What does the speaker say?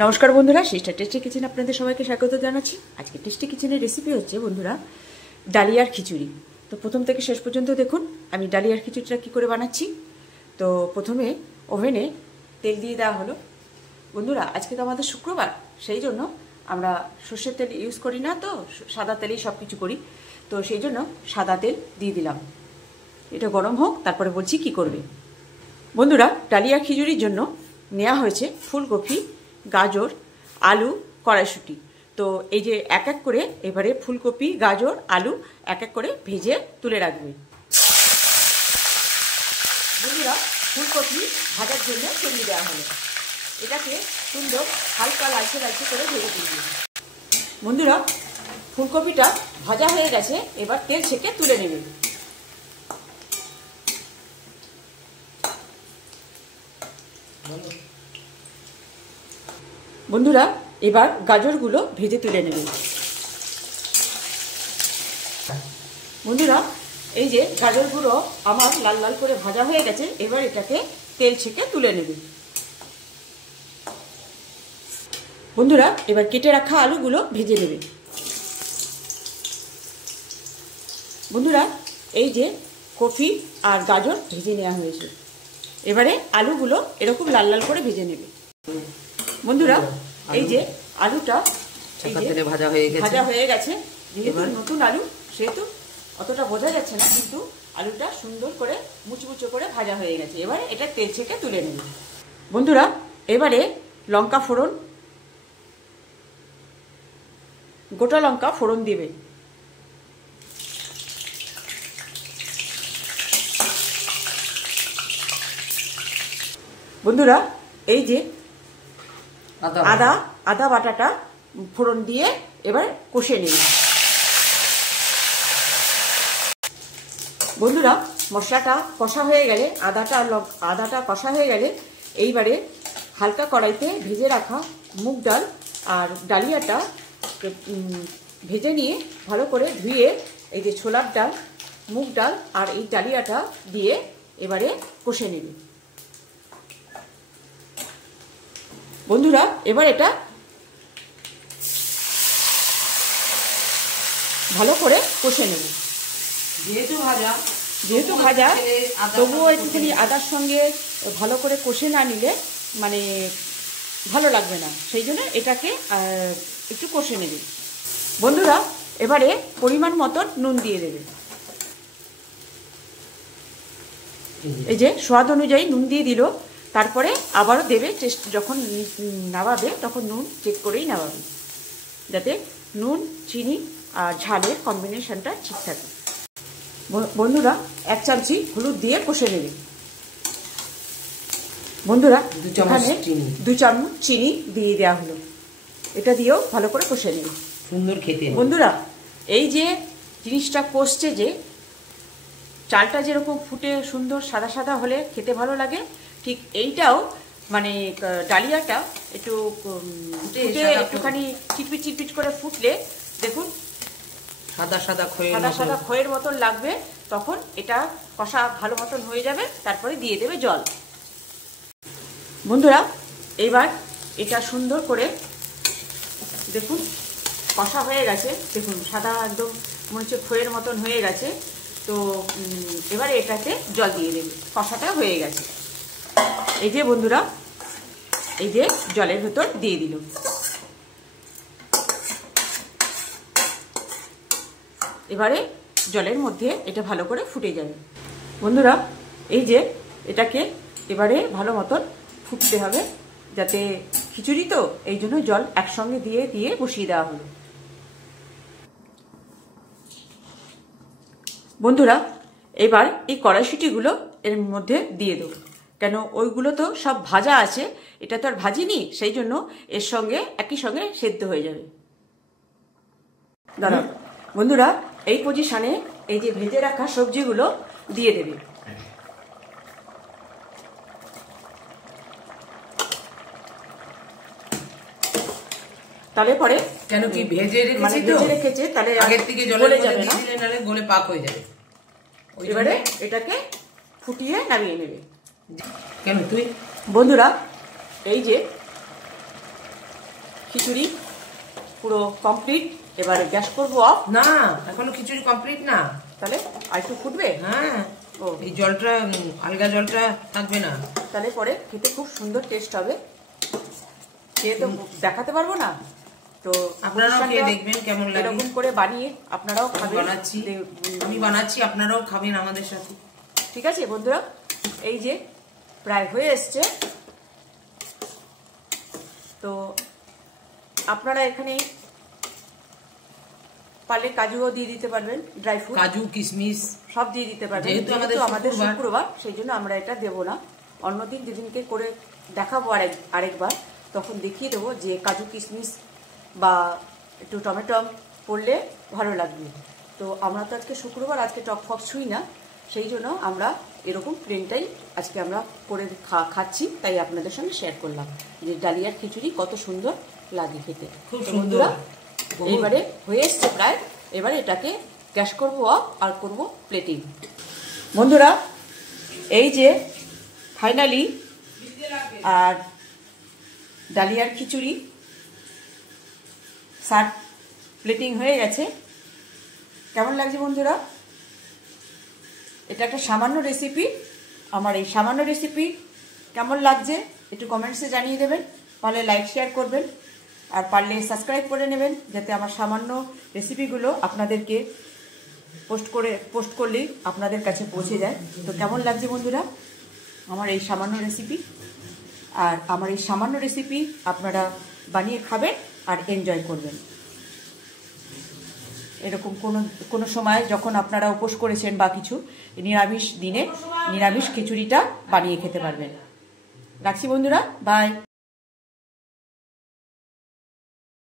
নমস্কার বন্ধুরা, sister tasty kitchen আপনাদের সবাইকে স্বাগত জানাচ্ছি। আজকে টেস্টি কিচেনের রেসিপি হচ্ছে বন্ধুরা ডালিয়ার খিচুড়ি। তো প্রথম থেকে শেষ পর্যন্ত দেখুন আমি ডালিয়ার খিচুড়িটা কী করে বানাচ্ছি। তো প্রথমে ওভেনে তেল দিয়ে দেওয়া হলো। বন্ধুরা আজকে তো আমাদের শুক্রবার, সেই জন্য আমরা সর্ষের তেল ইউজ করি না, তো সাদা তেলেই সব কিছু করি। তো সেই জন্য সাদা তেল দিয়ে দিলাম। এটা গরম হোক, তারপরে বলছি কি করবে। বন্ধুরা ডালিয়া খিচুড়ির জন্য নেওয়া হয়েছে ফুলকপি, গাজর, আলু, কড়াইশুঁটি। তো এই যে এক এক করে এবারে ফুলকপি, গাজর, আলু এক এক করে ভেজে তুলে রাখবে। বন্ধুরা ফুলকপি ভাজার জন্য তেল দেওয়া হলো। এটাকে সুন্দর হালকা লালচে লালচে করে ভেজে তুলবে। বন্ধুরা ফুলকপিটা ভাজা হয়ে গেছে, এবার তেল ছেঁকে তুলে নেবে। বন্ধুরা এবার গাজরগুলো ভেজে তুলে নেবে। বন্ধুরা এই যে গাজরগুলো আমার লাল লাল করে ভাজা হয়ে গেছে, এবার এটাকে তেল ছেঁকে তুলে নেবে। বন্ধুরা এবার কেটে রাখা আলুগুলো ভেজে নেবে। বন্ধুরা এই যে কফি আর গাজর ভেজে নেওয়া হয়েছে, এবারে আলুগুলো এরকম লাল লাল করে ভেজে নেবে। বন্ধুরা এই যে আলুটা ভাজা হয়ে গেছে, যেহেতু নতুন আলু সেহেতু অতটা বোঝা যাচ্ছে না, কিন্তু আলুটা সুন্দর করে মুচমুচো করে ভাজা হয়ে গেছে। এবারে এটা তেল ছেঁকে তুলে নেবে। বন্ধুরা এবারে লঙ্কা ফোড়ন, গোটা লঙ্কা ফোড়ন দিবে। বন্ধুরা এই যে আদা বাটাটা ফোড়ন দিয়ে এবার কষে নিন। বন্ধুরা মশলাটা কষা হয়ে গেলে, আদাটা কষা হয়ে গেলে এইবারে হালকা কড়াইতে ভেজে রাখা মুগ ডাল আর ডালিয়াটা ভেজে নিয়ে ভালো করে ধুয়ে এই যে ছোলার ডাল, মুগ ডাল আর এই ডালিয়াটা দিয়ে এবারে কষে নেবে। বন্ধুরা এবার এটা ভালো করে কষে নেব। যেহেতু ভাজা তবুও একটুখানি আদার সঙ্গে ভালো করে কষে না নিলে মানে ভালো লাগবে না, সেই জন্য এটাকে একটু কষে নেবে। বন্ধুরা এবারে পরিমাণ মতন নুন দিয়ে দেবে। এই যে স্বাদ অনুযায়ী নুন দিয়ে দিল, তারপরে আবারও দেবে। যখন নামাবে তখন নুন চেক করেই নামাবে, যাতে নুন, চিনি আর ঝালের কম্বিনেশনটা ঠিক থাকে। বন্ধুরা 1 চামচি হলুদ দিয়ে কষে নেবে। বন্ধুরা 2 চামচ চিনি দিয়ে দেওয়া হলো, এটা দিয়েও ভালো করে কষে নেবে। সুন্দর খেতে। বন্ধুরা এই যে জিনিসটা কষছে, যে চালটা যেরকম ফুটে সুন্দর সাদা সাদা হলে খেতে ভালো লাগে, ঠিক এইটাও মানে ডালিয়াটা একটু একটুখানি চিটপিট চিটপিট করে ফুটলে দেখুন সাদা সাদা খয়ের মতন লাগবে, তখন এটা কষা ভালো মতন হয়ে যাবে। তারপরে দিয়ে দেবে জল। বন্ধুরা এবার এটা সুন্দর করে দেখুন কষা হয়ে গেছে, দেখুন সাদা একদম মনে হচ্ছে খয়ের মতন হয়ে গেছে। তো এবারে এটাতে জল দিয়ে দেবে, কষাটা হয়ে গেছে। এই যে বন্ধুরা এই যে জলের ভেতর দিয়ে দিল। এবারে জলের মধ্যে এটা ভালো করে ফুটে যাবে। বন্ধুরা এই যে এটাকে এবারে ভালো মতন ফুটতে হবে, যাতে খিচুড়ি তো এই জন্য জল একসঙ্গে দিয়ে বসিয়ে দেওয়া হলো। বন্ধুরা এবার এই কড়াইশুঁটিগুলো এর মধ্যে দিয়ে দেবো, কেন ওইগুলো তো সব ভাজা আছে, এটা তো আর ভাজিনি, সেই জন্য এর সঙ্গে একই সঙ্গে সেদ্ধ হয়ে যাবে। দাঁড়াও বন্ধুরা এই পজিশনে এই যে ভেজে রাখা সবজিগুলো দিয়ে দেবে। তাহলে পরে কেন কি ভেজে রেখেছে তাহলে আগের থেকে জলে যাবে না, নালে গলে পাক হয়ে যাবে। এবারে এটাকে ফুটিয়ে নামিয়ে নেবে। কেন তুই বন্ধুরা এই যে খিচুড়ি পুরো কমপ্লিট। এবারে গ্যাস করবো অফ। না, এখনো খিচুড়ি কমপ্লিট না। তাহলে আর একটু ফুটবে। হ্যাঁ, ও, এই জলটা আলগা জলটা থাকবে না। তাহলে পরে খেতে খুব সুন্দর টেস্ট হবে। খেয়ে তো দেখাতে পারবো না, তো আপনারাও খেয়ে দেখবেন কেমন লাগে। এরকম করে বানিয়ে আপনারাও খাবেন। বানাচ্ছি, আমি বানাচ্ছি, আপনারাও খাবেন আমাদের সাথে। ঠিক আছে বন্ধুরা, এই যে প্রায় হয়ে এসছে। তো আপনারা এখানে পারলে কাজুও দিয়ে দিতে পারবেন, ড্রাই ফ্রুট, কাজু কিশমিশ সব দিয়ে দিতে পারবেন। যেহেতু আমাদের শুক্রবার, সেই জন্য আমরা এটা দেবো না। অন্যদিন যেদিনকে করে দেখাবো আরেকবার, তখন দেখিয়ে দেবো যে কাজু কিশমিশ বা একটু টমেটো পড়লে ভালো লাগবে। তো আমরা তো আজকে শুক্রবার, আজকে টক ফক ছুঁই না, সেই জন্য আমরা এরকম প্লেনটাই আজকে আমরা করে খাচ্ছি। তাই আপনাদের সঙ্গে শেয়ার করলাম যে ডালিয়ার খিচুড়ি কত সুন্দর লাগে খেতে। খুব বন্ধুরা, সুন্দর। এইবারে হয়ে এসছে প্রায়। এবারে এটাকে গ্যাস করবো অফ আর করব প্লেটিং। বন্ধুরা, এই যে ফাইনালি আর ডালিয়ার খিচুড়ি সার্ভ প্লেটিং হয়ে গেছে। কেমন লাগছে বন্ধুরা? এটা একটা সামান্য রেসিপি। আমার এই সামান্য রেসিপি কেমন লাগছে একটু কমেন্টসে জানিয়ে দেবেন। পারলে লাইক শেয়ার করবেন, আর পারলে সাবস্ক্রাইব করে নেবেন, যাতে আমার সামান্য রেসিপিগুলো আপনাদেরকে পোস্ট করলেই আপনাদের কাছে পৌঁছে যায়। তো কেমন লাগছে বন্ধুরা আমার এই সামান্য রেসিপি? আর আমার এই সামান্য রেসিপি আপনারা বানিয়ে খাবেন আর এনজয় করবেন। এরকম কোনো সময় যখন আপনারা উপোস করেছেন বা কিছু, নিরামিষ দিনে নিরামিষ খিচুড়িটা বানিয়ে খেতে পারবেন। রাখছি বন্ধুরা, বাই।